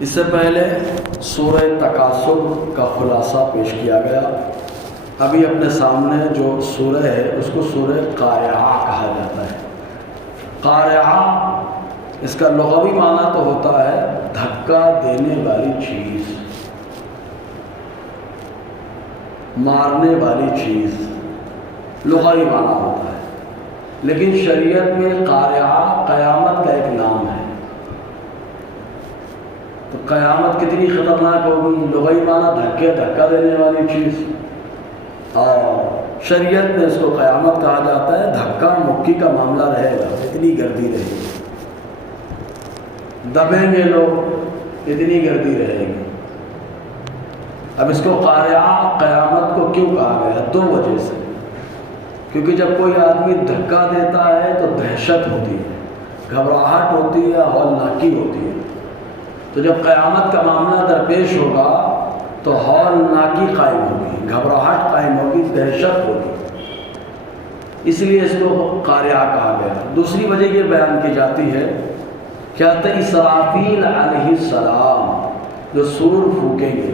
اس سے پہلے سورہ تکاثر کا خلاصہ پیش کیا گیا۔ ابھی اپنے سامنے جو سورہ ہے اس کو سورہ قارعہ کہا جاتا ہے۔ قارعہ اس کا لغوی معنی تو ہوتا ہے دھکا دینے والی چیز، مارنے والی چیز، لغوی معنی ہوتا ہے، لیکن شریعت میں قارعہ قیامت کا ایک نام ہے۔ تو قیامت کتنی خطرناک ہوگی، لغوی معنی دھکا دینے والی چیز، اور شریعت میں اس کو قیامت کہا جاتا ہے۔ دھکا مکی کا معاملہ رہے گا، اتنی گردی رہے گی، دبیں گے لوگ، اتنی گردی رہے گی۔ اب اس کو قارعہ قیامت کو کیوں کہا گیا؟ دو وجہ سے۔ کیونکہ جب کوئی آدمی دھکا دیتا ہے تو دہشت ہوتی ہے، گھبراہٹ ہوتی ہے، ہولناکی ہوتی ہے۔ تو جب قیامت کا معاملہ درپیش ہوگا تو ہولناکی قائم ہوگی، گھبراہٹ قائم ہوگی، دہشت ہوگی، اس لیے اس کو قارعہ کہا گیا۔ دوسری وجہ یہ بیان کی جاتی ہے کہ اسرافیل علیہ السلام جو سور پھونکیں گے،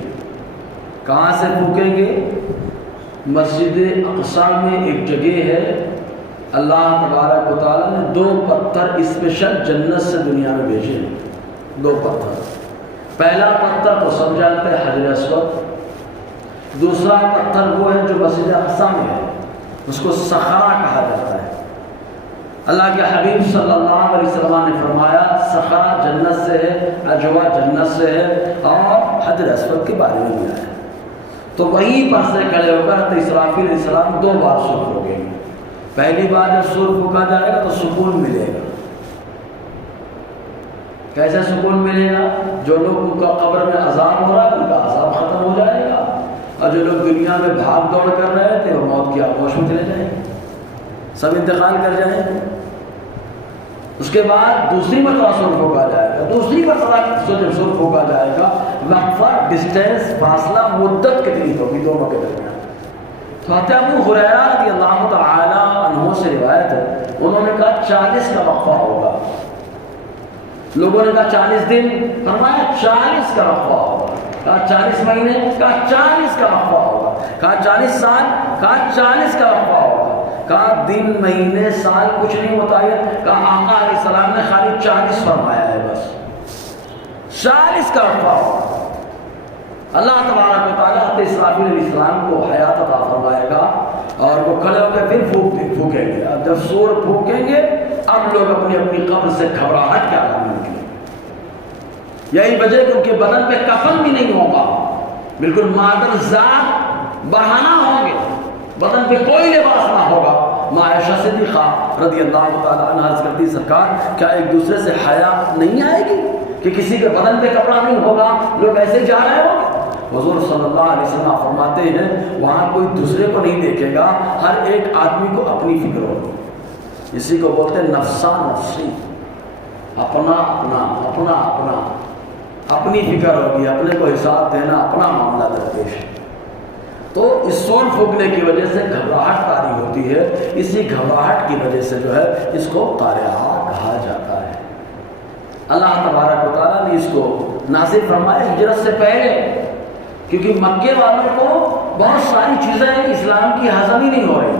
کہاں سے پھونکیں گے؟ مسجد اقصی میں ایک جگہ ہے، اللہ تبارک و تعالیٰ نے دو پتھر اسپیشل جنت سے دنیا میں بھیجے ہیں۔ دو پتھر، پہلا پتھر تو سب جانتے ہیں حجر اسود، دوسرا پتھر وہ ہے جو مسجد اقصی میں ہے، اس کو صخرہ کہا جاتا ہے۔ اللہ کے حبیب صلی اللہ علیہ وسلم نے فرمایا صخرہ جنت سے ہے، عجوہ جنت سے ہے، اور حجر اسود کے بارے میں بھی آیا ہے۔ تو وہیں پر سے کھڑے ہو کر اسرافیل علیہ السلام دو بار سور پھونکیں گے۔ پہلی بار جب سور پھونکا جائے گا تو سکون ملے گا۔ کیسے سکون ملے گا؟ جو لوگ کا قبر میں عذاب ہو رہا ہے ان کا عذاب ختم ہو جائے گا، اور جو لوگ دنیا میں بھاگ دوڑ کر رہے تھے وہ موت کی آغوش میں چلے جائیں گے، سب انتقال کر جائیں گے۔ اس کے بعد دوسری مرتبہ سور پھونکا جائے گا، دوسری مرتبہ جب سور پھونکا جائے گا، وقفہ، ڈسٹینس، فاصلہ، مدت کتنی ہوگی دونوں کے درمیان؟ تو حضرت ابو ہریرہ رضی اللہ تعالی عنہ سے روایت ہے، انہوں نے کہا 40 کا وقفہ ہوگا۔ لوگوں نے کہا 40 دن، فرمایا 40 کا وقفہ ہوگا۔ کہا 40 مہینے، کہا 40 کا وقفہ ہوگا۔ کہا 40 سال، کہا 40 کا وقفہ ہوگا۔ کہا دن، مہینے، سال کچھ نہیں متعین، کہا آقا علیہ السلام نے خالی 40 فرمایا ہے، بس 40 کا وقفہ ہوگا۔ اللہ تبارک و تعالیٰ حضرت اسرافیل علیہ السلام کو حیات عطا فرمائے گا اور وہ کھڑے ہو کے پھر پھونکیں گے۔ اب جب سور پھونکیں گے اب لوگ اپنی اپنی قبر سے گھبراہٹ کے عالم میں نکلیں گے۔ یہی وجہ کہ ان کے بدن پہ کفن بھی نہیں ہوگا، بالکل مادر ذات بہانہ ہوں گے، بدن پہ کوئی لباس نہ ہوگا۔ ماں عائشہ صدیقہ رضی اللہ تعالیٰ عنہا عرض کرتی سرکار کیا ایک دوسرے سے حیا نہیں آئے گی کہ کسی کے بدن پہ کپڑا نہیں ہوگا، لوگ ایسے جا رہے ہوں گے؟ حضور صلی اللہ علیہ وسلم فرماتے ہیں وہاں کوئی دوسرے کو نہیں دیکھے گا، ہر ایک آدمی کو اپنی فکر ہوگی۔ اسی کو بولتے ہیں نفسا نفسی، اپنا اپنا اپنا اپنا، اپنی فکر ہوگی، اپنے کو حساب دینا، اپنا معاملہ درپیش ہے۔ تو اس سور پھونکنے کی وجہ سے گھبراہٹ طاری ہوتی ہے، اسی گھبراہٹ کی وجہ سے جو ہے اس کو قارعہ کہا جاتا ہے۔ اللہ تبارک و تعالیٰ نے اس کو نازل فرمایا ہجرت سے پہلے، کیونکہ مکے والوں کو بہت ساری چیزیں اسلام کی ہضم ہی نہیں ہو رہی،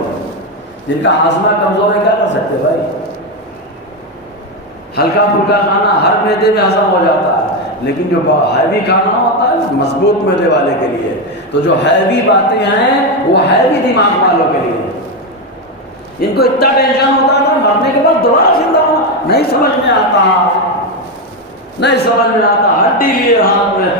جن کا ہاضمہ کمزور ہے، کیا کر سکتے بھائی؟ ہلکا پھلکا کھانا ہر معدے میں ہضم ہو جاتا ہے، لیکن جو ہیوی کھانا ہوتا ہے مضبوط معدے والے کے لیے، تو جو ہیوی باتیں ہیں وہ ہیوی دماغ والوں کے لیے۔ ان کو اتنا ٹینشن ہوتا ہے مرنے کے بعد دوبارہ زندہ ہونا نہیں سمجھ میں آتا، نہیں سمجھ میں آتا۔ ہڈی لیے ہاتھ میں،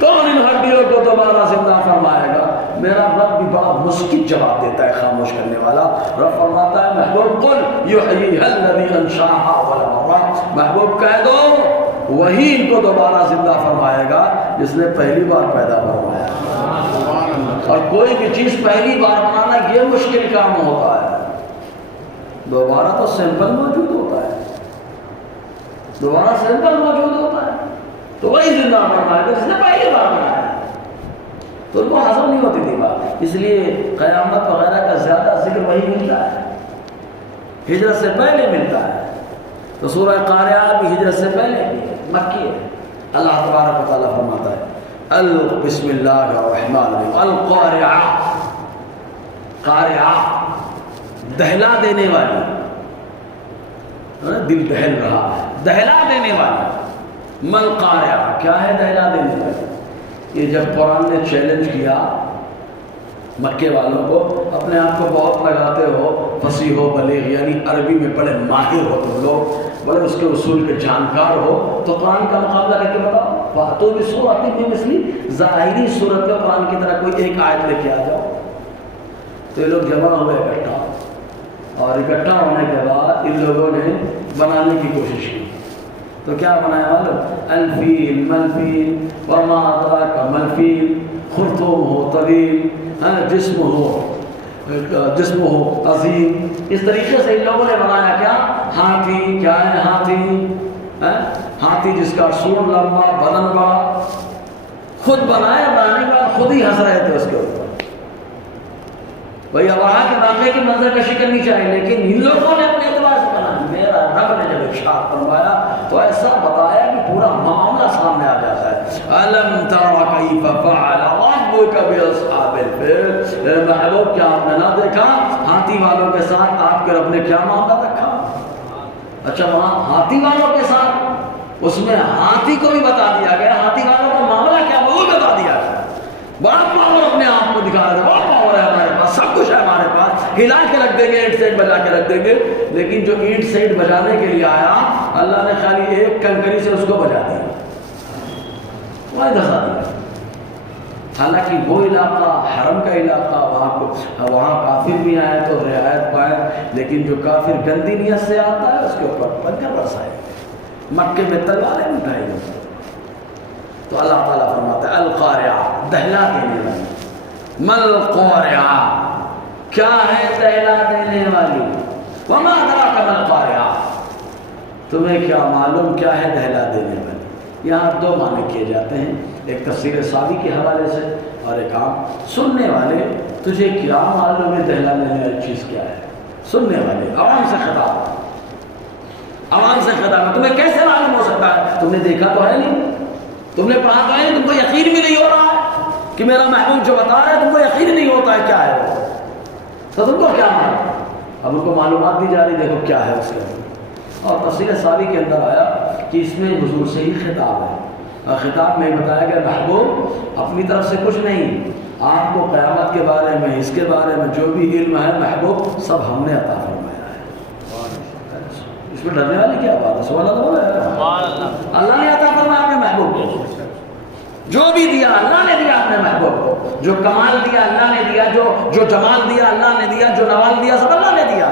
کون ان ہڈیوں کو دوبارہ زندہ فرمائے گا؟ میرا رب بھی بڑا مشکل جواب دیتا ہے خاموش کرنے والا۔ رب فرماتا ہے محبوب قل یحییھا الذی انشأھا اول مرہ، محبوب کہہ دو وہی ان کو دوبارہ زندہ فرمائے گا جس نے پہلی بار پیدا فرمایا۔ اور کوئی بھی چیز پہلی بار بنانا یہ مشکل کام ہوتا ہے، دوبارہ تو سیمپل موجود ہوتا ہے، دوبارہ سیمپل موجود ہوتا ہے، تو وہی زندہ فرمائے گا جس نے پہلی بار بنایا، تو ان کو ہضم نہیں ہوتی تھی بات۔ اس لیے قیامت وغیرہ کا زیادہ ذکر وہی ملتا ہے، ہجرت سے پہلے ملتا ہے۔ تو سورہ قاریہ بھی ہجرت سے پہلے مکی ہے۔ اللہ تبارک و تعالیٰ فرماتا ہے بسم اللہ الرحمن الرحیم القاریہ، قاریہ دہلا دینے والی، دل دہل رہا ہے، دہلا دینے والی۔ مل قاریہ، کیا ہے دہلا دینے والی؟ یہ جب قرآن نے چیلنج کیا مکے والوں کو، اپنے آپ کو بہت لگاتے ہو فصیح و بلیغ، یعنی عربی میں بڑے ماہر ہو تم لوگ، بڑے اس کے اصول کے جانکار ہو، تو قرآن کا مقابلہ کر کے بتاؤ، فاتو بسورۃ من مثلہ، ظاہری صورت میں قرآن کی طرح کوئی ایک آیت لے کے آ جاؤ۔ تو یہ لوگ جمع ہوئے اکٹھا، اور اکٹھا ہونے کے بعد ان لوگوں نے بنانے کی کوشش کی۔ تو کیا بنایا معلوم؟ الفیل ملفیل وما ادراک ملفیل، خرطوم ہو طویل، جسم ہو عظیم، اس طریقے سے ان لوگوں نے بنایا کیا؟ ہاتھی، کیا ہے ہاتھی؟ ہاتھی جس کا سور لمبا، بدن بڑا، خود بنایا، بنانے کے بعد خود ہی ہنس رہے تھے اس کے اوپر۔ بھائی اب وہاں کے واقعے کی منظر کشی کرنی چاہیے، لیکن ان لوگوں نے اپنے اعتبار سے بنا۔ میرا رب نے جب ارشاد فرمایا تو ایسا بتایا کہ پورا معاملہ سامنے آ جاتا ہے۔ الم تر کیف فعل ربک باصحاب الفیل، محبوب کیا آپ نے نہ دیکھا ہاتھی والوں کے ساتھ آپ کے رب نے کیا معاملہ رکھا؟ اچھا وہاں ہاتھی والوں کے ساتھ، اس میں ہاتھی کو بھی بتا دیا گیا، ہاتھی والوں کا معاملہ کیا وہ بھی بتا دیا گیا۔ بڑا پاور اپنے آپ کو دکھا رہا ہے، بڑا پاور ہے ہمارے پاس، سب کچھ ہے ہمارے پاس، ہلا کے رکھ دیں گے، اینٹ سیٹ بجا کے رکھ دیں گے۔ لیکن جو اینٹ سیٹ بجانے کے لیے آیا، اللہ نے خالی ایک کنکری سے اس کو بجا دیا، وہی دھسا دیا۔ حالانکہ وہ علاقہ حرم کا علاقہ، وہاں کافر بھی آئے تو رعایت پائے، لیکن جو کافر گندی نیت سے آتا ہے اس کے اوپر پتھر برسائے، مکے میں تلواریں اٹھائی گئی۔ تو اللہ تعالیٰ فرماتا ہے القاریہ، دہلا دینے والی۔ مل قاریہ، کیا ہے دہلا دینے والی؟ وما ادراک مل قاریہ، تمہیں کیا معلوم کیا ہے دہلا دینے والی؟ یہاں دو معنی کیے جاتے ہیں، ایک تفسیر ساوی کے حوالے سے اور ایک عام۔ سننے والے، تجھے کیا معلوم ہے دہلا دینے والی چیز کیا ہے؟ سننے والے، عوام سے خطاب، عوام سے خطاب، تمہیں کیسے معلوم ہو سکتا ہے؟ تم نے دیکھا تو ہے نہیں، تم نے پڑھا تو ہے، تم کو یقین بھی نہیں ہو رہا ہے کہ میرا محبوب جو بتا رہا ہے، تم کو یقین نہیں ہوتا ہے کیا ہے وہ، تو تم کو کیا معلوم؟ اب ان کو معلومات دی جا رہی، دیکھو کیا ہے اس کے اندر۔ اور تفسیر ساوی کے اندر آیا کہ اس میں حضور سے ہی خطاب ہے، اور خطاب میں بتایا گیا محبوب اپنی طرف سے کچھ نہیں، آپ کو قیامت کے بارے میں، اس کے بارے میں جو بھی علم ہے محبوب سب ہم نے عطا فرمایا ہے۔ اس میں ڈرنے والی کیا بات ہے؟ سبحان اللہ، اللہ نے عطا فرمایا اپنے محبوب کو، جو بھی دیا اللہ نے دیا اپنے محبوب کو، جو کمال دیا اللہ نے دیا، جو جمال دیا اللہ نے دیا، جو نوال دیا سب اللہ نے دیا۔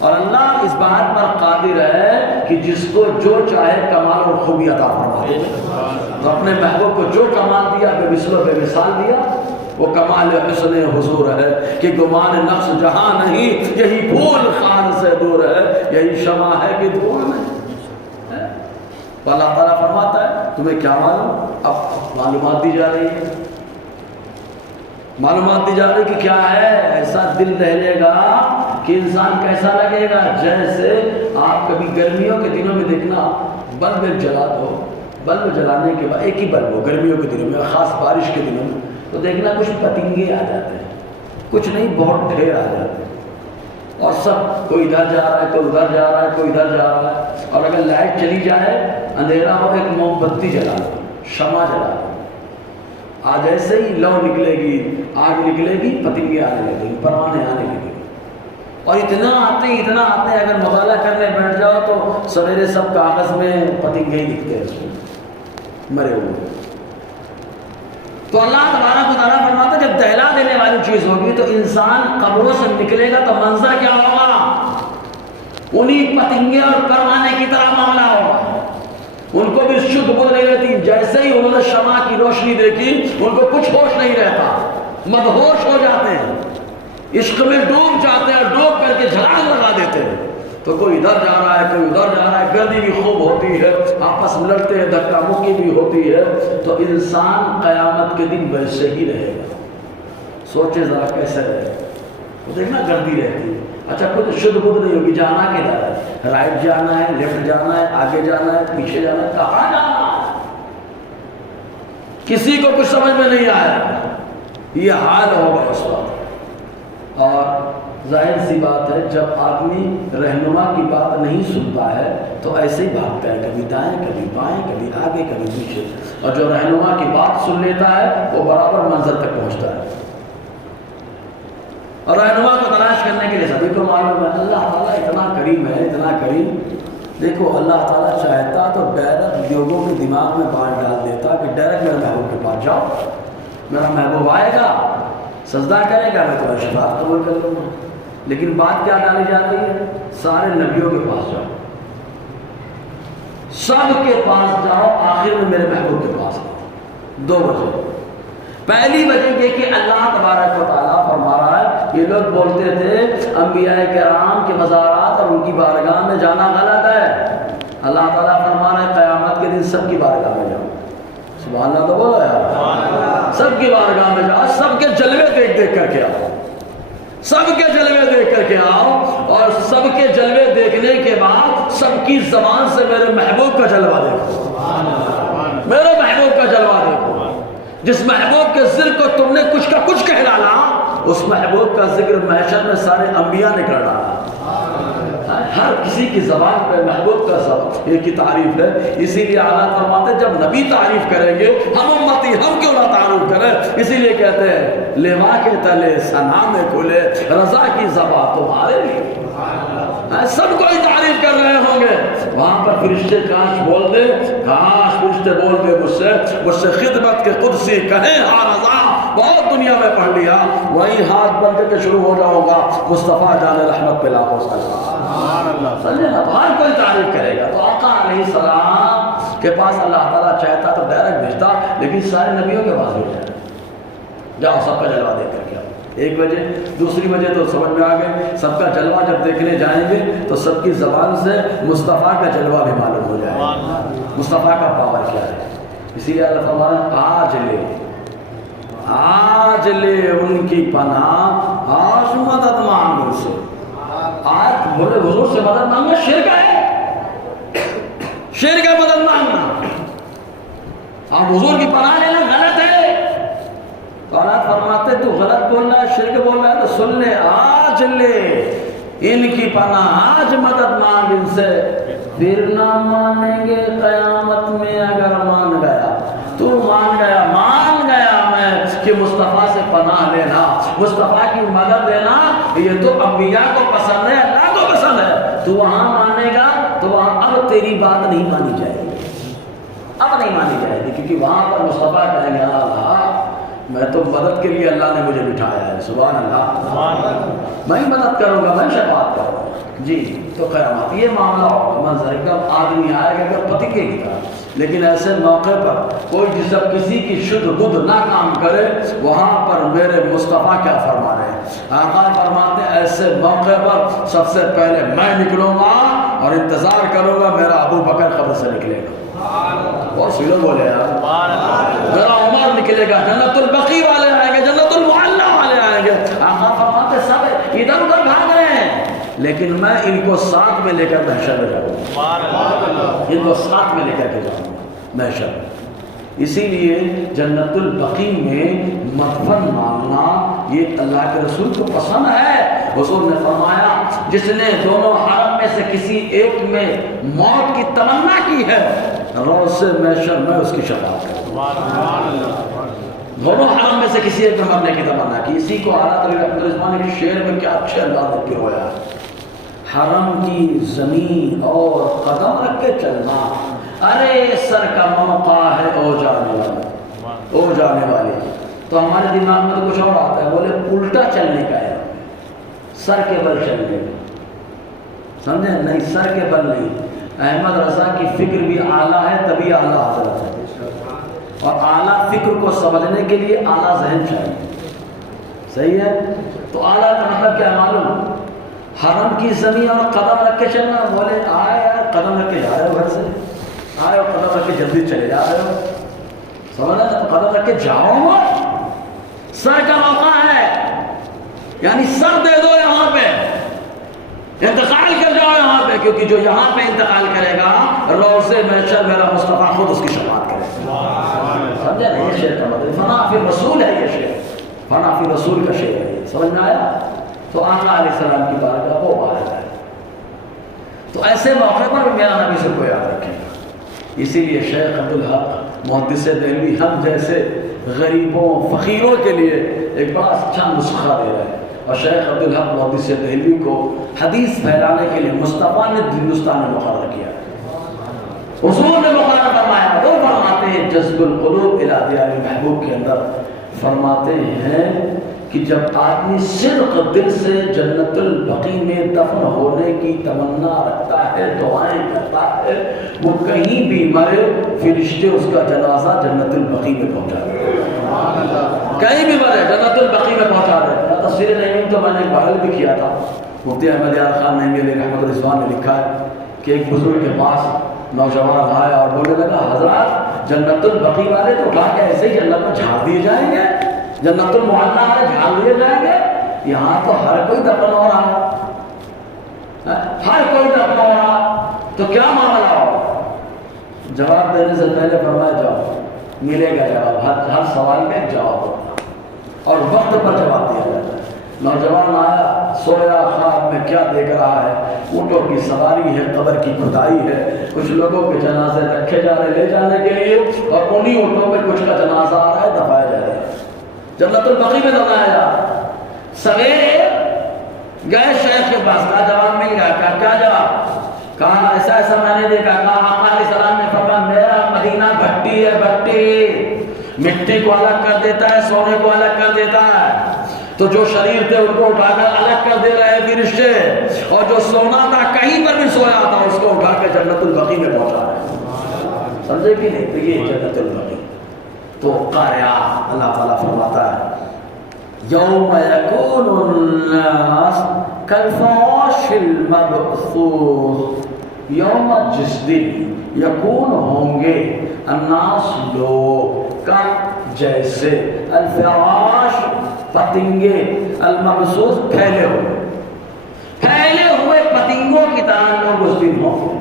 اور اللہ اس بات پر قادر ہے کہ جس کو جو چاہے کمال اور خوبی عطا فرما دے۔ تو اپنے محبوب کو جو کمال دیا، بے مثل و بے مثال دیا، وہ کمال حسن حضور ہے کہ گمان نقص جہاں نہیں، یہی پھول خان سے دور ہے، یہی شمع ہے کہ دھول نہیں۔ تو اللہ تعالیٰ فرماتا ہے تمہیں کیا معلوم؟ اب معلومات دی جا رہی ہے، معلومات دی جا رہی کہ کیا ہے، ایسا دل دہلے گا کہ انسان کیسا لگے گا، جیسے آپ کبھی گرمیوں کے دنوں میں دیکھنا بلب جلا دو، بلب جلانے کے بعد ایک ہی بلب ہو گرمیوں کے دنوں میں، خاص بارش کے دنوں میں، تو دیکھنا کچھ پتنگے آ جاتے ہیں، کچھ نہیں بہت ڈھیر آ جاتے ہیں، اور سب کوئی ادھر جا رہا ہے، کوئی ادھر جا رہا ہے، کوئی ادھر جا رہا ہے۔ اور اگر لائٹ چلی جائے، اندھیرا ہو، ایک موم بتی جلا دو، شمع جلا دو، آج ایسے ہی لو نکلے گی، آگ نکلے گی، پتنگے آنے لگیں گے، پروانے آنے لگیں گے، اور اتنا آتے ہیں، اگر مطالعہ کرنے بیٹھ جاؤ تو سویرے سب کاغذ میں پتنگے ہی دکھتے ہیں مرے ہوئے۔ تو اللہ تبارک و تعالیٰ فرماتا ہے جب دہلا دینے والی چیز ہوگی تو انسان قبروں سے نکلے گا تو منظر کیا ہوگا؟ انہیں پتنگے اور پروانے کی طرح معاملہ ہوگا۔ ان کو بھی شدھ بول نہیں رہتی، جیسے ہی انہوں نے شمع کی روشنی دیکھی ان کو کچھ ہوش نہیں رہتا، مدہوش ہو جاتے ہیں، عشق میں ڈوب جاتے ہیں، ڈوب کر کے جھلانگ لگا دیتے ہیں۔ تو کوئی ادھر جا رہا ہے، کوئی ادھر جا رہا ہے، گردی بھی خوب ہوتی ہے، آپس میں لڑتے ہیں، دھکا مکی بھی ہوتی ہے۔ تو انسان قیامت کے دن ویسے ہی رہے گا، سوچے ذرا کیسے رہے گا، دیکھنا گردی رہتی ہے، اچھا کچھ شدھ بدھ نہیں ہوگی، جانا کدھر ہے؟ رائٹ جانا ہے، لیفٹ جانا ہے، آگے جانا ہے، پیچھے جانا ہے، کہاں جانا ہے؟ کسی کو کچھ سمجھ میں نہیں آیا۔ یہ حال ہوگا اس وقت۔ اور ظاہر سی بات ہے جب آدمی رہنما کی بات نہیں سنتا ہے تو ایسے ہی بھاگتا ہے، کبھی دائیں کبھی بائیں، کبھی آگے کبھی پیچھے۔ اور جو رہنما کی بات سن لیتا ہے وہ برابر منزل تک پہنچتا ہے۔ اور رہنما کو تلاش کرنے کے لیے سبھی کو معلوم ہے اللہ تعالیٰ اتنا کریم ہے، اتنا کریم۔ دیکھو اللہ تعالیٰ چاہتا تو ڈائریکٹ لوگوں کے دماغ میں بات ڈال دیتا کہ ڈائریکٹ میرے محبوب کے پاس جاؤ، میرا محبوب آئے گا، سجدہ کرے گا، میں تمہاری شفاعت قبول کر لوں گا۔ لیکن بات کیا ڈالی جاتی ہے؟ سارے نبیوں کے پاس جاؤ، سب کے پاس جاؤ، آخر میں میرے محبوب کے پاس آؤ۔ دو وجہ۔ پہلی وجہ یہ کہ اللہ تبارک و تعالیٰ فرما رہا ہے، یہ لوگ بولتے تھے انبیاء کرام کے مزارات اور ان کی بارگاہ میں جانا غلط ہے۔ اللہ تعالیٰ فرما رہا ہے قیامت کے دن سب کی بارگاہ میں جاؤ۔ سبحان اللہ تو بولو یار، سب کی بارگاہ میں جاؤ، سب کے جلوے دیکھ دیکھ کر کے آؤ، سب کے جلوے دیکھ کر کے آؤ، اور سب کے جلوے دیکھنے کے بعد سب کی زبان سے میرے محبوب کا جلوہ دیکھو، میرے محبوب کا جلوہ دیکھو۔ جس محبوب کے ذکر کو تم نے کچھ کا کچھ کہہ ڈالا، اس محبوب کا ذکر محشر میں سارے انبیاء نے کر ڈالا۔ ہر کسی کی زبان پہ محبوب کا سب ایک ہی تعریف ہے۔ اسی لیے اعلیٰ فرماتے ہیں جب نبی تعریف کریں گے ہم امتی ہم کیوں نہ تعریف کریں؟ اسی لیے کہتے ہیں لیوا کے تلے ثنا میں کھلے رضا کی زبان تمہارے لیے۔ سب کوئی تعریف کر رہے ہوں گے، وہاں پر فرشتے کاش بول دے، کاش فرشتے بول دے مجھ سے خدمت کے قدسی کہیں ہاں رضا، بہت دنیا میں پڑھ لیا، وہی ہاتھ بن کے شروع ہو جاؤں گا مصطفیٰ جان رحمت پہ لاکھوں سلام۔ سمجھے نا، ہر کوئی تعریف کرے گا۔ تو آقا علیہ السلام کے پاس اللہ تعالیٰ چاہتا تو ڈائریکٹ بھیجتا، لیکن سارے نبیوں کے پاس بھیجا، جاؤ سب کا جلوہ دیکھ کر کے آؤ۔ ایک وجہ۔ دوسری وجہ تو سمجھ میں آ گئے، سب کا جلوہ جب دیکھنے جائیں گے تو سب کی زبان سے مصطفیٰ کا جلوہ بھی معلوم ہو جائے گا، مصطفیٰ کا پاور کیا ہے۔ اسی لیے اللہ فرمایا آج لے ان کی پناہ، آج مدد مانگ سے۔ آج بولے حضور سے مدد مانگنا شرک ہے، شرک کا مدد مانگنا، آپ حضور کی پناہ لینا غلط ہے۔ اللہ فرماتے تو غلط بول رہا ہے، شرک بول رہا ہے تو سن لے، آج لے ان کی پناہ، آج مدد مانگ ان سے، پھر نہ مانیں گے قیامت میں اگر مان گیا تو مان گیا میں کہ مصطفیٰ سے پناہ لینا، مصطفیٰ کی مدد دینا، یہ تو انبیاء کو پسند ہے، اللہ کو پسند ہے۔ تو وہاں مانے گا تو وہاں اب تیری بات نہیں مانی جائے گی، اب نہیں مانی جائے گی، کیونکہ وہاں پر مصطفیٰ کہیں گے اللہ میں تو مدد کے لیے اللہ نے مجھے بٹھایا ہے، سبحان اللہ، میں ہی مدد کروں گا، میں شفاعت کروں گا۔ جی تو قیامت یہ معاملہ ہوگا، منظر ایک دم آدمی آئے گا کہ پتی کے گی طرح۔ لیکن ایسے موقع پر کوئی جب کسی کی شدھ بدھ نہ کام کرے، وہاں پر میرے مصطفیٰ کیا فرما رہے ہیں؟ آقا فرماتے ہیں ایسے موقع پر سب سے پہلے میں نکلوں گا اور انتظار کروں گا میرا ابو بکر قبر سے نکلے گا، اور سیدھا بولے یار، میرا عمر نکلے گا، جنت البقیع والے آئیں گے، جنت المعلا والے آئیں گے۔ آقا فرماتے سب ادھر ادھر بھاگ رہے ہیں، لیکن میں ان کو ساتھ میں لے کر محشر میں جاؤں گا، ان کو ساتھ میں لے کر کے جاؤں گا محشر میں۔ اسی لیے جنت البقیع میں مدفن مانگنا یہ اللہ کے رسول کو پسند ہے۔ حضور نے فرمایا جس نے دونوں حرم میں سے کسی ایک میں موت کی تمنا کی ہے، روز سے محشر میں اس کی شفاعت کروں گا۔ دونوں حرم میں سے کسی ایک میں مرنے کی تمنا کی۔ اسی کو اعلیٰ عبدالرحمٰن کے شعر میں کیا اچھے انداز میں پھر ہوا ہے، حرم کی زمین اور قدم رکھ کے چلنا، ارے سر کا موقع ہے او جانے والے، او جانے والے۔ تو ہمارے دماغ میں تو کچھ اور آتا ہے، بولے الٹا چلنے کا ہے، سر کے بل چلنے کا، سمجھے؟ نہیں، سر کے بل نہیں۔ احمد رضا کی فکر بھی اعلیٰ ہے، تبھی اعلیٰ حضرت ہے، اور اعلیٰ فکر کو سمجھنے کے لیے اعلیٰ ذہن چاہیے، صحیح ہے؟ تو اعلیٰ کا مطلب کیا معلوم؟ حرم کی زمین اور قدم رکھ کے چلنا۔ بولے آئے یار قدم رکھ کے جا رہے ہو، گھر سے آئے اور قدم رکھ کے جلدی چلے جا رہے ہو، سمجھ رہے؟ تو قدم رکھ کے جاؤ مت، سر کا موقع ہے، یعنی سر دے دو یہاں پہ، انتقال کر جاؤ یہاں پہ، کیونکہ جو یہاں پہ انتقال کرے گا روضے محشر میرا مصطفیٰ خود اس کی شفاعت کرے گا۔ سمجھا نا؟ یہ شعر کا مطلب فنا فی رسول ہے، یہ شعر فنا فی رسول کا شعر ہے، سمجھ میں آیا؟ تو آقا علیہ السلام کی بارگاہ وہ بارگاہ ہے۔ تو ایسے موقع پر میرا نبی سب کو یاد رکھے گا۔ اسی لیے شیخ عبدالحق محدث دہلوی ہم جیسے غریبوں فقیروں کے لیے ایک بڑا اچھا نسخہ دے رہے ہیں، اور شیخ عبدالحق محدث دہلوی کو حدیث پھیلانے کے لیے مصطفیٰ نے ہندوستان میں مقرر کیا، حضور نے مقرر فرمایا۔ وہ فرماتے ہیں جذب القلوب الی دیار المحبوب کے اندر فرماتے ہیں کہ جب آدمی صدق دل سے جنت البقیع میں دفن ہونے کی تمنا رکھتا ہے، دعائیں کرتا ہے، وہ کہیں بھی مرے فرشتے اس کا جنازہ جنت البقیع میں پہنچا دیتے ہیں، کہیں بھی مرے جنت البقیع میں پہنچا دیتے ہیں۔ تصویر نعیم تو میں نے بغل بھی کیا تھا، مفتی احمد یار خان نعیمی علیہ رحمۃ رضوان نے لکھا ہے کہ ایک بزرگ کے پاس نوجوان آیا اور بولنے لگا حضرات جنت البقیع والے تو اٹھا کے ایسے ہی جنت میں جھاڑ دیے جائیں گے، جنت المعلا والے جھاڑ دیے جائیں گے، یہاں تو ہر کوئی دفن ہو رہا ہے، ہر کوئی دفن ہو رہا، تو کیا معاملہ ہو؟ جواب دینے سے پہلے فرمایا جاؤ، ملے گا جواب، ہر سوال کا ایک جواب ہوتا ہے اور وقت پر جواب دیا جاتا ہے۔ نوجوان آیا، سویا، خواب میں کیا دیکھ رہا ہے؟ اونٹوں کی سواری ہے، قبر کی کھدائی ہے، کچھ لوگوں کے جنازے رکھے جا رہے لے جانے کے لیے، اور انہی اونٹوں پہ کچھ کا جنازہ آ رہا ہے، دفنایا جا رہا ہے، جنت البقیع میں دفنایا جا رہا ہے۔ سویرے گئے شیخ کے پاس، کا جواب مل گیا، کیا جواب؟ کہا ایسا ایسا میں نے دیکھا۔ کہا آقا علیہ السلام نے فرمایا میرا مدینہ بھٹی ہے، بھٹی مٹی کو الگ کر دیتا ہے، سونے کو الگ کر دیتا ہے، تو جو شریر تھے ان کو اٹھا کر الگ کر دے رہے فرشتے، اور جو سونا تھا کہیں پر بھی سویا تھا اس کو اٹھا کے جنت البقیع میں پہنچا رہے ہیں۔ سمجھے کہ نہیں؟ تو یہ جنت البقیع۔ تو قارعہ اللہ تعالیٰ فرماتا ہے یوم یکون الناس کالفراش المبثوث، یوم جس دن یکون ہوں گے الناس لوگ کا جیسے الفراش پتنگے، المبثوث پھیلے ہوئے پتنگوں کی طرح لوگ اس دن ہوں گے،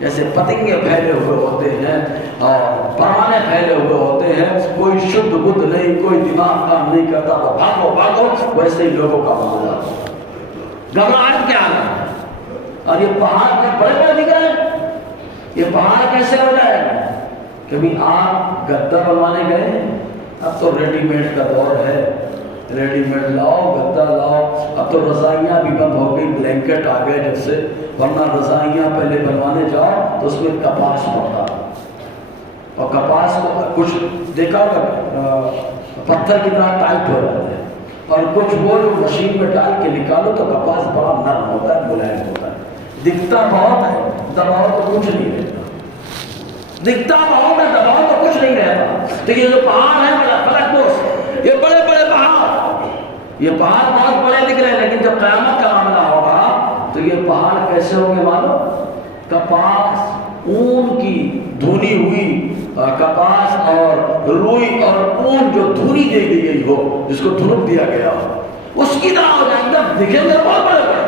جیسے پتنگے پھیلے ہوئے ہوتے ہیں اور پروانے پھیلے ہوئے ہوتے ہیں، کوئی شدھ بدھ نہیں، کوئی دماغ کام نہیں کرتا، تو بھاگو بھاگو، ویسے ہی لوگوں کا معاملہ گھبراہٹ کے عالم ہے۔ اور یہ پہاڑ میں بڑے بڑے دکھ رہے ہیں، یہ پہاڑ کیسے ہو جائے گا؟ کبھی آپ گدا بنوانے گئے؟ اب تو ریڈی میڈ کا دور ہے، ریڈی میڈ لاؤ، گدا لاؤ، اب تو رضائیاں بھی بند ہو گئی، بلینکٹ آ گئے جب سے، ورنہ رضائیاں پہلے بنوانے جاؤ تو اس میں کپاس پڑتا، اور کپاس کو کچھ دیکھا ہوگا پتھر کی طرح ٹائٹ ہو جاتے ہیں، اور کچھ وہ مشین میں ڈال کے نکالو تو کپاس بڑا نرم ہوتا ہے، ملائم ہوتا ہے، دکھتا بہت ہے، دباؤ تو کچھ نہیں رہتا، دکھتا بہت ہے، دباؤ تو کچھ نہیں رہتا۔ تو یہ جو پہاڑ ہے میرا فلک دوست، یہ بڑے بڑے پہاڑ، یہ پہاڑ بہت بڑے دکھ رہے ہیں، لیکن جب قیامت کا معاملہ ہوگا تو یہ پہاڑ کیسے ہوں گے معلوم؟ کپاس، اون کی دھنی ہوئی کپاس اور روئی اور اون جو دھنی دے دی گئی ہو، جس کو دھنک دیا گیا ہو، اس کی طرح ہو جائے، ایک دم دکھیں گے بہت بڑے بڑے،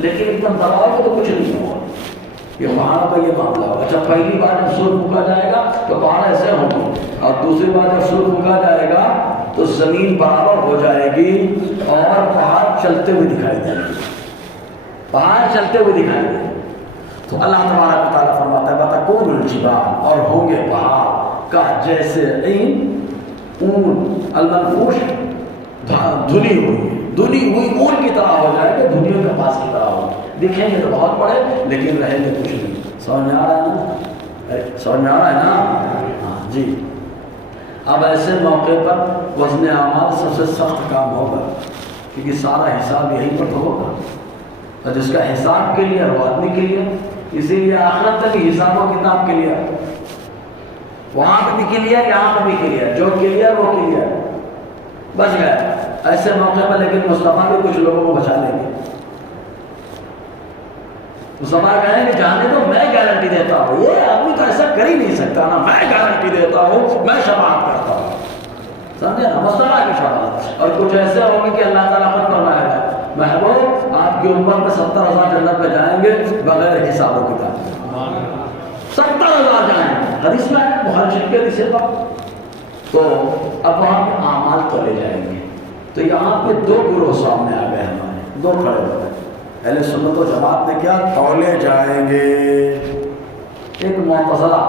لیکن ایک دم دباؤ کو تو کچھ نہیں ہوگا۔ یہ پہاڑ کا یہ معاملہ ہوگا۔ اچھا، پہلی بار جب سور پھونکا جائے گا تو پہاڑ ایسے ہوں گے، اور دوسری بار جب سور پھونکا جائے گا تو زمین برابر ہو جائے گی اور پہاڑ چلتے ہوئے دکھائی دیں گے، پہاڑ چلتے ہوئے دکھائی دیں گے۔ تو اللہ تبارک و تعالیٰ فرماتا ہے وَتَكُونُ الْجِبَالُ، اور ہوں گے پہاڑ کا جیسے عین اون المنفوش، دھلی ہوئی اون کی طرح ہو جائے گا، دھنیوں کے پاس کی طرح ہو، دکھیں گے تو بہت بڑے لیکن رہیں گے کچھ نہیں۔ سمجھ میں آ رہا ہے نا؟ سمجھ میں آ رہا ہے نا؟ ہاں جی۔ اب ایسے موقع پر وزن اعمال سب سے سخت کام ہوگا، کیونکہ سارا حساب یہیں پر تو ہوگا، اور جس کا حساب کے لیے وہ آدمی کے لیے، اسی لیے آخرت تک حساب و کتاب کے لیے، وہاں پہ بھی کلیئر، یہاں پہ بھی کلیئر، جو کلیئر وہ کلیئر، بچ گئے ایسے موقع پر۔ لیکن مصطفیٰ بھی کچھ لوگوں کو بچا لیں گے، مصطفیٰ کہیں گے جانے تو میں گارنٹی دیتا ہوں، یہ آدمی تو ایسا کر ہی نہیں سکتا نا، میں گارنٹی دیتا ہوں، میں شفاعت کرتا ہوں، سمجھے نا؟ مصطفیٰ کی شفاعت۔ اور کچھ ایسے ہوں گے کہ اللہ تعالیٰ خود فرمائے گا محبوب آپ کی امت میں 70,000 جنت پہ جائیں گے بغیر حساب و کتاب، 70,000 جائیں گے، حدیث میں ہے، بخاری شریف کے حدیث ہے۔ تو اب وہاں پہ اعمال تولے جائیں گے، تو یہاں پہ دو گروہ سامنے آ گئے ہمارے، دو کھڑے ہو گئے۔ اہل سنت و جماعت نے کیا تولے جائیں گے، ایک معتزلہ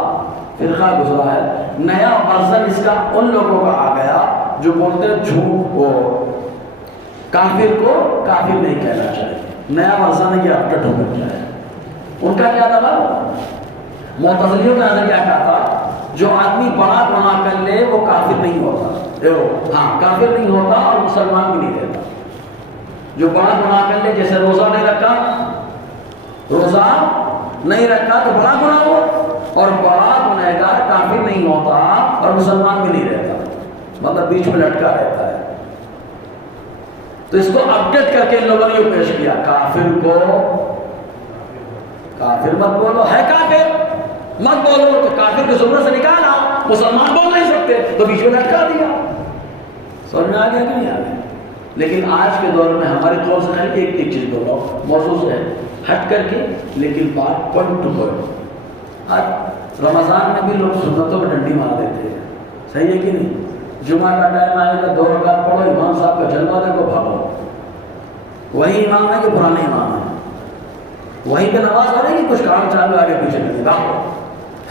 فرقہ گزرا ہے، نیا ورژن اس کا ان لوگوں کا آ گیا جو بولتے ہیں جھوٹ کو کافر کو کافر نہیں کہنا چاہیے، نیا ورژن ہے، یہ اپڈیٹ ہو کر جائے۔ ان کا کیا تھا؟ معتزلیوں کا نظریہ کیا تھا؟ جو آدمی بڑا گناہ کر لے وہ کافر نہیں ہوتا، ہاں کافر نہیں ہوتا اور مسلمان بھی نہیں رہتا۔ جو بڑا گناہ کر لے، جیسے روزہ نہیں رکھا تو بڑا گناہ ہو، اور بڑا گنہگار کافر نہیں ہوتا اور مسلمان بھی نہیں رہتا، مطلب بیچ میں لٹکا رہتا ہے۔ تو اس کو اپڈیٹ کر کے ان لوگوں نے یہ پیش کیا، کافر کو کافر مت بولو، ہے کافر مت بولو، تو کافر کو زمرے سے نکالا، مسلمان بول نہیں سکتے تو بیچ میں لٹکا دیا۔ سمجھ میں آ گیا کہ نہیں آ گیا؟ لیکن آج کے دور میں ہمارے طور سے ایک چیز بولو، موضوع ہے ہٹ کر کے، لیکن بات پوائنٹ ٹو پوائنٹ۔ آج رمضان میں بھی لوگ سنتوں میں ڈنڈی مار دیتے ہیں، صحیح ہے کہ نہیں؟ جمعہ کا ٹائم آئے گا، 2 رکعت پڑھو، امام صاحب کا جلوہ دیکھو، بھاگو۔ وہی امام ہے کہ پرانے امام ہے؟ وہیں پہ نماز پڑھے گی، کچھ کام چالو آگے پیچھے کرے گا،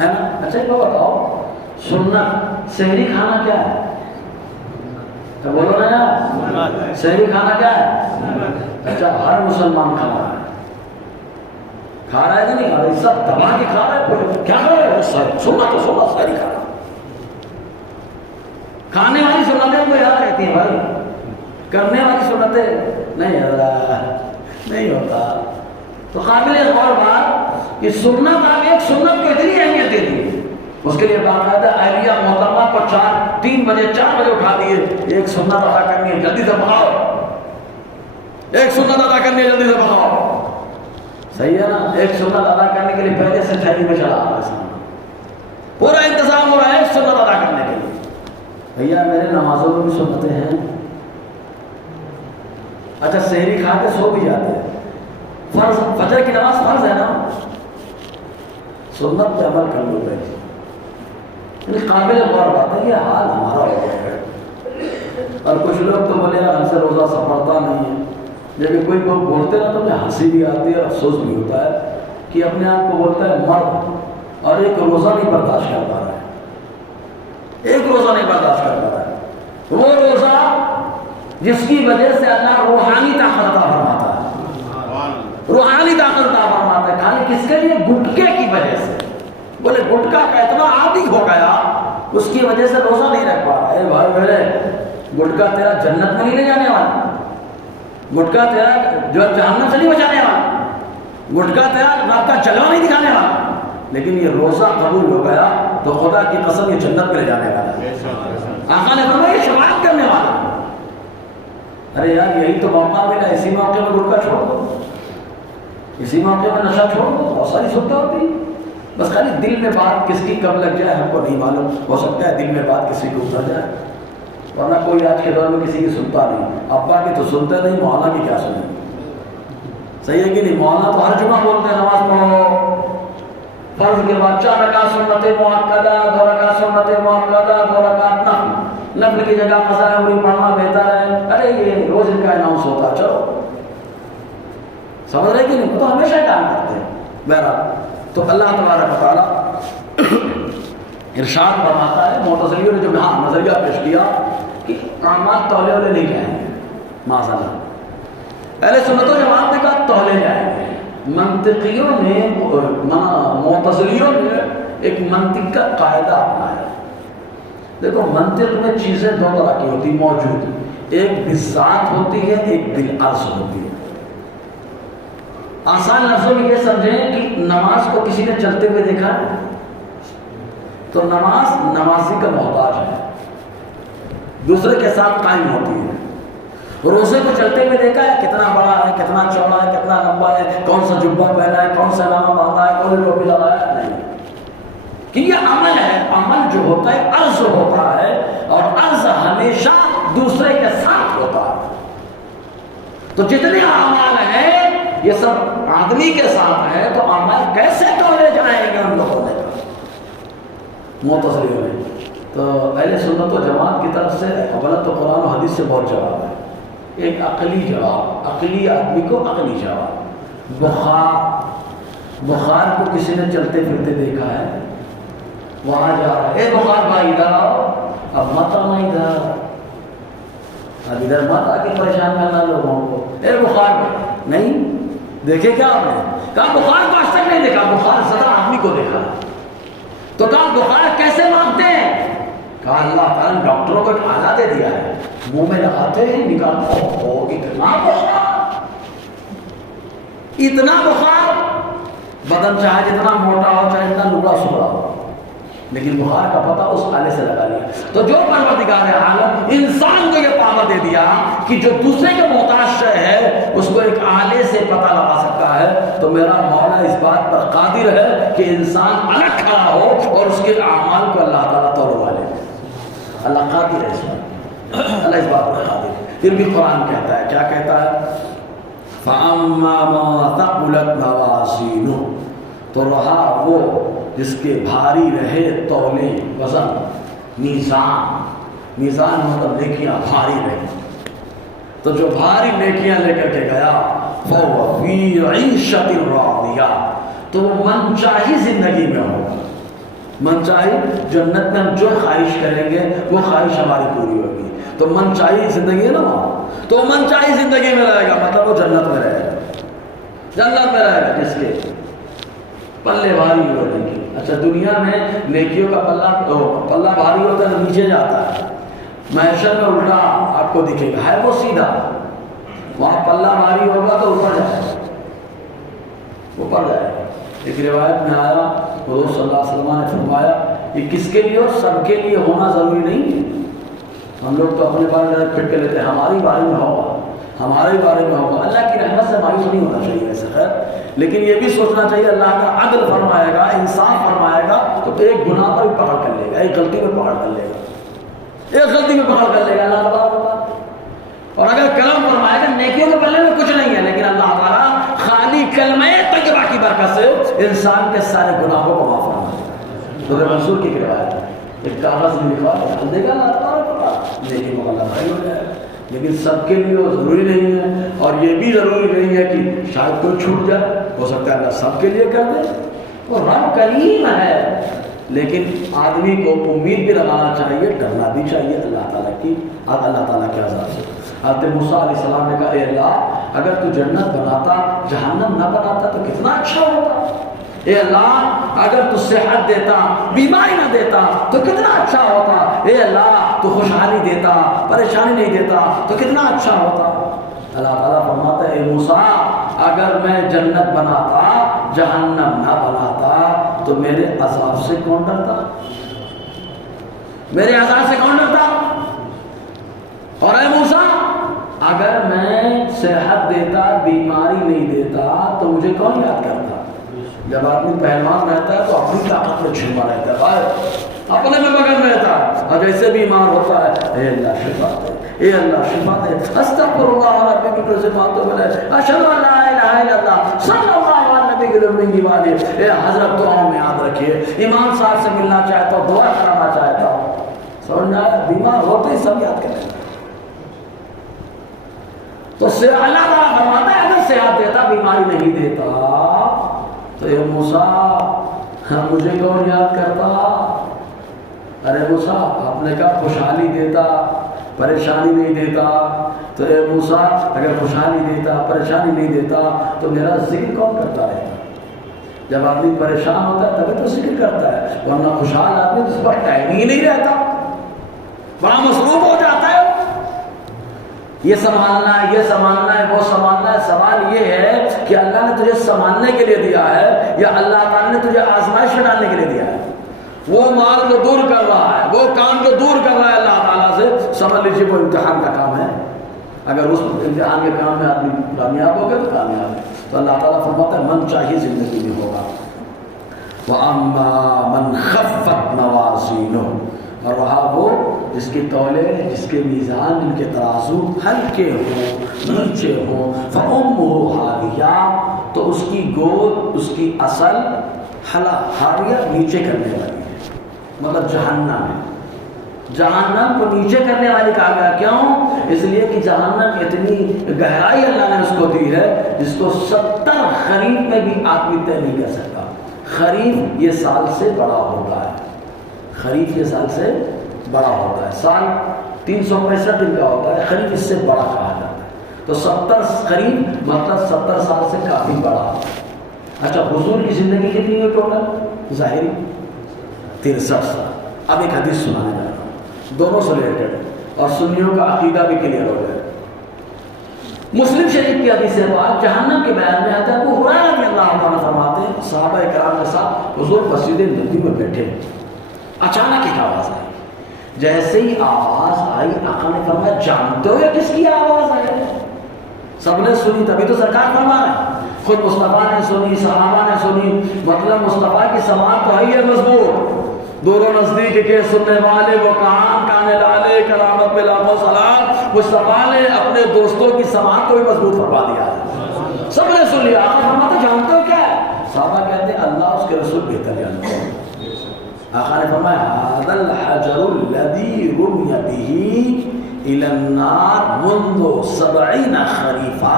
ہے نا؟ اچھا ایک بتاؤ، سنت سحری کھانا کیا ہے؟ تو بولو نا یار، سحری کھانا کیا ہے؟ اچھا ہر مسلمان کھا رہا ہے، کھا رہا ہے کہ نہیں کھا رہا ہے؟ سب دبا کے کھا رہا ہے، کیا کھا رہا ہے؟ سنت تو سنت سحری کھا رہا ہے۔ کھانے والی سنتیں کو یاد رہتی ہیں بھائی، کرنے والی سنتیں نہیں ہوتا۔ تو قابل غور بات کہ سنت، آپ ایک سنت کو اتنی اہمیت دے دی، اس کے لیے باقاعدہ اہلیہ محترمہ کو 3 بجے 4 بجے اٹھا دیے، ایک سنت ادا کرنی ہے جلدی سے بھگاؤ، ایک سنت ادا کرنی ہے جلدی سے بھگاؤ، صحیح ہے نا؟ ایک سنت ادا کرنے کے لیے پہلے سے تھیلی میں چلا آ رہا، پورا انتظام ہو رہا ہے سنت ادا کرنے کے لیے۔ بھیا میرے نمازوں میں بھی سنتیں ہیں۔ اچھا سحری کھا کے سو بھی جاتے ہیں، فرض فجر کی نماز فرض ہے نا، سنت پہ عمل کر لو بھائی، قابل غور بات ہے، یہ حال ہمارا ہو گیا ہے۔ اور کچھ لوگ تو بولے یار ہم سے روزہ سب پڑتا نہیں ہے، جب کوئی لوگ بولتے نا تو مجھے ہنسی بھی آتی ہے، افسوس بھی ہوتا ہے کہ اپنے آپ کو بولتا ہے مرد اور ایک روزہ نہیں برداشت کر پا رہا ہے، ایک روزہ نہیں برداشت کر پا رہا ہے، وہ روزہ جس کی وجہ سے اللہ روحانی طاقت عطا فرماتا ہے، روحانی طاقت عطا فرماتا ہے، کھانے کس کے لیے؟ گٹکے کی وجہ سے۔ بولے گٹکا کا اتنا عادی ہو گیا اس کی وجہ سے روزہ نہیں رکھ پا رہا۔ اے بھائی میرے، گٹکا تیرا جنت میں نہیں لے جانے والا، گٹکا تیرا جو جہنم سے نہیں بچانے والا، گٹکا تیرا رات کا جلوہ نہیں دکھانے والا، لیکن یہ روزہ قبول ہو گیا تو خدا کی قسم یہ جنت میں لے جانے والا ہے۔ آقا نے فرمایا یہ شفاعت کرنے والا۔ ارے یار یہی تو موقع ملا، اسی موقع میں گٹکا چھوڑ دو، اسی موقع میں نشہ چھوڑ دو، بہت ساری سنتیں ہوتی، بس خالی دل میں بات کس کی کب لگ جائے ہم کو نہیں معلوم، ہو سکتا ہے دل میں بات کسی کو اتر جائے، ورنہ کوئی آج کے دور میں کسی کی سنتا نہیں، ابا کی تو سنتے نہیں، مولانا کی کیا سنیں، صحیح ہے کہ نہیں؟ مولانا تو ہر جمعہ بولتے ہیں نماز پڑھو، فرض کے بعد 4 رکعت سنت مؤکدہ، 2 رکعت سنت مؤکدہ، 2 رکعت نفل کی جگہ قضاء عمری پڑھنا بہتر ہے۔ ارے یہ روز ان کا اناؤنس ہوتا، چلو سمجھ رہے کہ نہیں؟ وہ تو ہمیشہ کام کرتے ہیں۔ بہرحال تو اللہ تبارک و تعالیٰ ارشاد فرماتا ہے، معتزلیوں نے جو نظریہ پیش کیا کہ اعمال تولے والے نہیں جائیں گے، معاذ اللہ، اہل سنت و جماعت نے کہا تولے جائیں گے۔ منطقیوں نے، معتزلیوں نے ایک منطق کا قاعدہ اپنایا۔ دیکھو منطق میں چیزیں 2 طرح کی ہوتی موجود، ایک بالذات ہوتی ہے، ایک بالعرض ہوتی ہے۔ آسان لفظوں میں یہ سمجھیں کہ نماز کو کسی نے چلتے ہوئے دیکھا ہے تو نماز نمازی کا محتاج ہے، دوسرے کے ساتھ قائم ہوتی ہے۔ روزے کو چلتے ہوئے دیکھا ہے، کتنا بڑا ہے، کتنا چوڑا ہے، کتنا لمبا ہے، کون سا جبہ پہنا ہے، کون سا نامہ باندھا ہے، کون سی ٹوپی لگایا ہے، نہیں، کہ یہ عمل ہے۔ عمل جو ہوتا ہے عرض ہوتا ہے، اور عرض ہمیشہ دوسرے کے ساتھ ہوتا ہے۔ تو جتنے اعمال ہیں یہ سب آدمی کے ساتھ ہے تو اعمال کیسے تولے جائیں گے ان لوگوں نے؟ متصل ہوئے تو اہل سنت و جماعت کی طرف سے غلط تو قرآن و حدیث سے بہت جواب ہے. ایک عقلی جواب، عقلی آدمی کو عقلی جواب. بخار کو کسی نے چلتے پھرتے دیکھا ہے، وہاں جا رہا ہے، اے بخار بھائی ادھر آؤ، اب مت آنا ادھر، اب ادھر مت آ کے پریشان کرنا لوگوں کو. اے بخار بھائی، نہیں دیکھے کیا آپ نے؟ کہا بخار کو آج تک نہیں دیکھا، بخار زدہ آدمی کو دیکھا. تو کہا بخار کیسے مانتے ہیں؟ کہا اللہ تعالیٰ نے ڈاکٹروں کو ایک آلہ دے دیا ہے، منہ میں لگاتے ہیں نکالتے ہیں، اتنا بخار، بدن چاہے جتنا موٹا ہو چاہے جتنا لگڑا سکڑا ہو، لیکن بخار کا پتہ اس آلے سے لگا لیا. تو جو پروردگار عالم انسان کو یہ پاور دے دیا کہ جو دوسرے کے محتاج شے ہے اس کو ایک آلے سے پتہ لگا سکتا ہے، تو میرا مولا اس بات پر قادر ہے کہ انسان الگ کھڑا ہو اور اس کے اعمال کو اللہ تعالیٰ توڑوا لے. اللہ قادر ہے اس بات، اللہ اس بات پر قادر ہے. پھر بھی قرآن کہتا ہے، کیا کہتا ہے؟ فَأَمَّا مَا ثَقُلَتْ مَوَازِينُهُ، تو رہا وہ جس کے بھاری رہے تولے، وزن، میزان. میزان مطلب نیکیاں بھاری رہے، تو جو بھاری نیکیاں لے کر کے گیا فَهُوَ فِي عِيشَةٍ رَاضِيَةٍ، تو وہ من چاہی زندگی میں ہوگا. من چاہی جنت میں ہم جو خواہش کریں گے وہ خواہش ہماری پوری ہوگی. تو من چاہی زندگی ہے نا وہاں، تو من چاہی زندگی میں رہے گا، مطلب وہ جنت میں رہے گا. جنت میں رہے گا جس کے پلے بھاری ہو نیکی. اچھا دنیا میں نیکیوں کا پلہ بھاری ہوتا ہے، نیچے جاتا ہے. محشر میں الٹا آپ کو دکھے گا، ہے وہ سیدھا، وہاں پلہ بھاری ہوگا تو اوپر جائے گا، اوپر جائے گا. ایک روایت میں آیا حضور صلی اللہ علیہ وسلم نے فرمایا یہ کس کے لیے اور سب کے لیے ہونا ضروری نہیں ہے. ہم لوگ تو اپنے بارے میں پھٹ کے لیتے ہیں، ہماری بارے میں ہوگا، ہمارے بارے میں ہوگا. اللہ کی رحمت سے مایوس نہیں ہونا چاہیے ایسا خیر، لیکن یہ بھی سوچنا چاہیے اللہ کا عدل فرمائے گا، انصاف فرمائے گا تو ایک گناہ پر بھی پکڑ کر لے گا، ایک غلطی میں پکڑ کر لے گا، ایک غلطی میں پکڑ کر لے گا اللہ تعالیٰ. اور اگر کلم فرمائے گا نیکیوں کے پلے میں کچھ نہیں ہے، لیکن اللہ تعالیٰ خالی کلمہ طیبہ کی برکت سے انسان کے سارے گناہوں کو معاف فرمائے گا. سورہ منصور کی روایت ہے، ایک کاغذ میں لکھا ہے دے گا اللہ تعالیٰ، نیکی کو اللہ بھائی ہو جائے گا. لیکن سب کے لیے وہ ضروری نہیں ہے، اور یہ بھی ضروری نہیں ہے کہ شاید کوئی چھوٹ جائے، ہو سکتا ہے اللہ سب کے لیے کر دے. وہ رب کریم ہے، لیکن آدمی کو امید بھی لگانا چاہیے، ڈرنا بھی چاہیے اللہ تعالیٰ کی، اللہ تعالیٰ کے عذاب سے. حضرت موسیٰ علیہ السلام نے کہا اے اللہ اگر تو جنت بناتا جہنم نہ بناتا تو کتنا اچھا ہوتا. اے اللہ اگر تو صحت دیتا بیماری نہ دیتا تو کتنا اچھا ہوتا. اے اللہ تو خوشحالی دیتا پریشانی نہیں دیتا تو کتنا اچھا ہوتا. اللہ تعالیٰ فرماتا ہے اے موسیٰ اگر میں جنت بناتا جہنم نہ بناتا تو میرے عذاب سے کون ڈرتا، میرے عذاب سے کون ڈرتا. اور اے موسیٰ اگر میں صحت دیتا بیماری نہیں دیتا تو مجھے کون یاد کرتا. جب آدمی پہلوان رہتا ہے تو اپنی طاقت میں چھپا رہتا ہے، بھائی اپنے میں مگن رہتا ہے، اور جیسے بیمار ہوتا ہے اے اللہ شفا دے، اے اللہ شفا دے، استغفر اللہ ربی کی سے باتوں میں اشہد ان لا الہ الا اللہ صلی اللہ علیہ نبی کے لمبی والے. اے حضرت دعاؤں میں یاد رکھیے، امام صاحب سے ملنا چاہتا ہوں، دعا کرانا چاہتا ہوں، سمجھنا بیمار ہوتے ہی سب یاد کریں. تو اللہ تعالیٰ فرماتا ہے اگر صحت دیتا بیماری نہیں دیتا تو اے موسیٰ مجھے کون یاد کرتا. ارے موسیٰ آپ نے کہا خوشحالی دیتا پریشانی نہیں دیتا، تو اے موسیٰ اگر خوشحالی دیتا پریشانی نہیں دیتا تو میرا ذکر کون کرتا رہے گا. جب آدمی پریشان ہوتا ہے تبھی تو ذکر کرتا ہے، ورنہ خوشحال آدمی تو اس پر ٹائم ہی نہیں رہتا، بڑا مصروف ہو جاتا ہے. یہ سنبھالنا ہے، یہ سنبھالنا ہے، وہ سنبھالنا ہے. سوال یہ ہے کہ اللہ نے تجھے سنبھالنے کے لیے دیا ہے یا اللہ تعالیٰ نے تجھے آزمائش میں ڈالنے کے لیے دیا ہے. وہ مال کو دور کر رہا ہے، وہ کام کو دور کر رہا ہے اللہ تعالیٰ سے، سمجھ لیجیے وہ امتحان کا کام ہے. اگر اس امتحان کے کام میں آدمی کامیاب ہو گیا تو کامیاب ہے. تو اللہ تعالیٰ فرماتا ہے من چاہیے زندگی میں ہوگا. وَأَمَّا مَنْ خَفَّتْ مَوَازِينُهُ، اور رہا وہ جس کے تولے، جس کے میزان، جن کے ترازو ہلکے ہوں، نیچے ہوں، فَأُمُّهُ ہاویہ، تو اس کی گود، اس کی اصل ہاویہ، نیچے کرنے والی ہے، مطلب جہنم ہے۔ جہنم کو نیچے کرنے والی کہا گیا، کیوں؟ اس لیے کہ جہنم اتنی گہرائی اللہ نے اس کو دی ہے جس کو 70 خریف میں بھی آدمی طے نہیں کر سکتا۔ خریف یہ سال سے بڑا ہوتا ہے، خریف یہ سال سے بڑا ہوتا ہے، سال 365 دن کا ہوتا ہے، خریف اس سے بڑا کہا جاتا ہے۔ تو 70 خریف مطلب 70 سال سے کافی بڑا۔ اچھا، حضور کی زندگی کتنی ہوئی ٹوٹل؟ ظاہری 63 سال۔ اب ایک حدیث سنانے جا رہا ہوں، دونوں سے ریلیٹڈ، اور سنیوں کا عقیدہ بھی کلیئر ہو گیا۔ مسلم شریف کی حدیث ہے، بعد جہنم کے بیان میں آتا ہے، ابو ہریرہ رضی اللہ عنہ فرماتے ہیں صحابہ کرام کے ساتھ حضور مسجد نبوی میں بیٹھے، اچانک ایک آواز آئی۔ جیسے ہی آواز آئی آقا نے فرمایا جانتے ہو یہ کس کی آواز ہے؟ سب نے سنی، تبھی تو سرکار فرما رہے ہیں، خود مصطفیٰ نے سنی، صحابہ نے سنی، مطلب مصطفیٰ کی سماعت تو ہے مضبوط، دوروں نزدیک کے سننے والے وہ کان کانے لالے کرامت میں لاکھوں سلام۔ مصطفیٰ نے اپنے دوستوں کی سماعت کو بھی مضبوط فرما دیا، سب نے سن لیا۔ آقا فرماتے جانتے ہو کیا ہے؟ صحابہ کہتے ہیں اللہ اس کے رسول بہتر جانتے ہیں۔ آقا نے فرمایا هذا الحجر الذي رمي به الى النار منذ 70 خریفا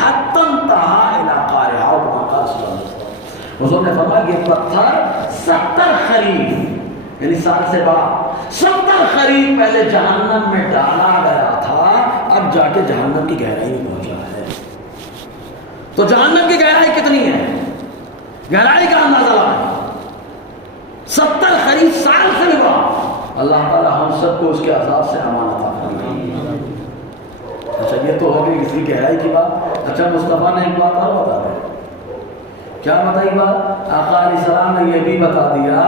حتى انتهى الى قارها، وكما قال صلی اللہ علیہ وسلم۔ حضور نے فرمایا یہ پتھر 70 خریف یعنی سال سے بڑا، 70 خریف پہلے جہنم میں ڈالا گیا تھا، اب جا کے جہنم کی گہرائی میں پہنچا ہے۔ تو جہنم کی گہرائی کتنی ہے؟ گہرائی کا اندازہ لگائیں، 70 خریف سال سے بھی بڑا۔ اللہ تعالیٰ ہم سب کو اس کے عذاب سے امان عطا فرمائے۔ اچھا، یہ تو ہو گئی کسی گہرائی کی بات۔ اچھا، مصطفیٰ نے ایک بات اور بتا دی، کیا بتائی بات؟ آقا علیہ السلام نے یہ بھی بتا دیا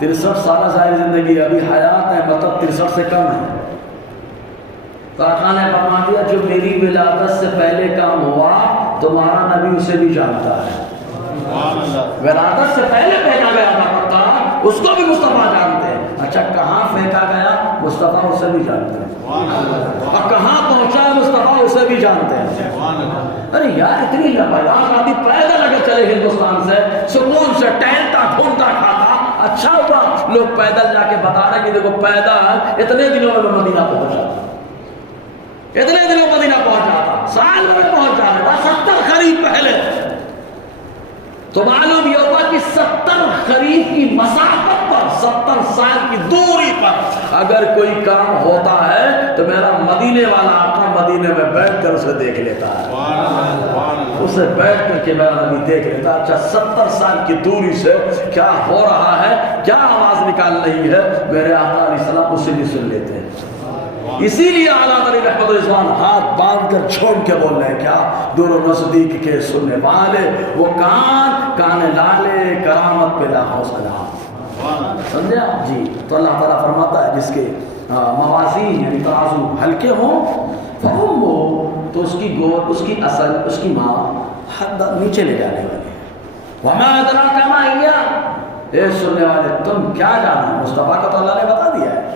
63 سالہ ظاہر زندگی ابھی حیات ہے، مطلب 63 سے کم ہے۔ تو آقا نے فرما دیا جو میری ولادت سے پہلے کام ہوا تمہارا نبی اسے بھی جانتا ہے۔ ولادت سے پہلے پھینکا گیا تھا پتھر، اس کو بھی مصطفیٰ جانتے ہیں۔ اچھا، کہاں پھینکا گیا مصطفیٰ اسے بھی جانتے ہیں، اور کہاں پہنچا ہے مصطفیٰ اسے بھی جانتے ہیں۔ ارے یار اتنی لمبائی، آدمی پیدل اگر چلے ہندوستان سے سکون سے ٹہلتا ڈھونڈتا کھاتا، اچھا ہوا لوگ پیدل جا کے بتا رہے کہ دیکھو پیدل اتنے دنوں میں مدینہ پہنچ جاتا، اتنے دنوں مدینہ پہنچ جاتا، سال میں پہنچ جاتا، 70 خریف پہلے۔ تو معلوم یہ ہوگا کہ 70 خریف کی مسافت پر، 70 سال کی دوری پر اگر کوئی کام ہوتا ہے تو میرا مدینے والا آقا مدینے میں بیٹھ کر اسے دیکھ لیتا ہے، اسے بیٹھ کر کے میرا نبی دیکھ لیتا ہے۔ اچھا، 70 سال کی دوری سے کیا ہو رہا ہے، کیا آواز نکال رہی ہے، میرے آقا علیہ السلام اسے بھی سن لیتے ہیں۔ اسی لیے اعلیٰ علی رحمت الرضوان ہاتھ باندھ کر چھوڑ کے بول رہے ہیں کیا؟ دونوں نزدیک کے سننے والے وہ کان لالے کرامت پہ لاکھوں سلام۔ سمجھے آپ؟ جی، تو اللہ تعالیٰ فرماتا ہے جس کے موازین یعنی ترازو ہلکے ہوں فہم ہو تو اس کی گود، اس کی اصل، اس کی ماں حد نیچے لے جانے والی ہے۔ وما ادراک ما ہی، اے سننے والے تم کیا جانو، مصطفیٰ کو تو اللہ نے بتا دیا ہے،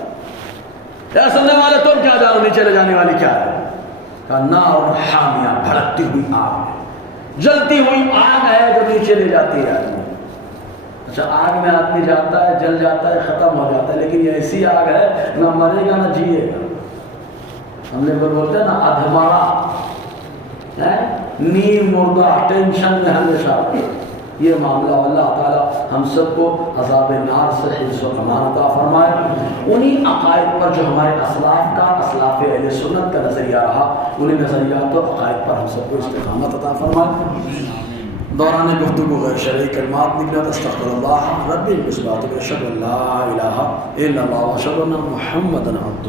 اے سننے والے تم کیا جانو نیچے لے جانے والی کیا ہے؟ کہا نار حامیہ، بھڑکتی ہوئی آگ ہے، جلتی ہوئی آگ ہے جو نیچے لے جاتی ہے آدمی۔ اچھا، آگ میں آدمی جاتا ہے، جل جاتا ہے، ختم ہو جاتا ہے، لیکن یہ ایسی آگ ہے نہ مرے گا نہ جیے گا۔ ہم نے بولتے ہیں نا ادھمارا، نیم مردہ، ٹینشن میں ہمیشہ۔ یہ معاملہ اللہ تعالیٰ ہم سب کو عذاب نار سے حفظ و امان عطا فرمائے۔ انہی عقائد پر جو ہمارے اسلاف اہل سنت کا نظریہ رہا، انہی نظریات و عقائد پر ہم سب کو استقامت عطا فرمائے۔ دوران گفتگو غیر شرعی کلمات نکلا، استغفر اللہ ربی، اس بات کو اشہد ان لا الہ الا اللہ و اشہد ان محمدا عبدہ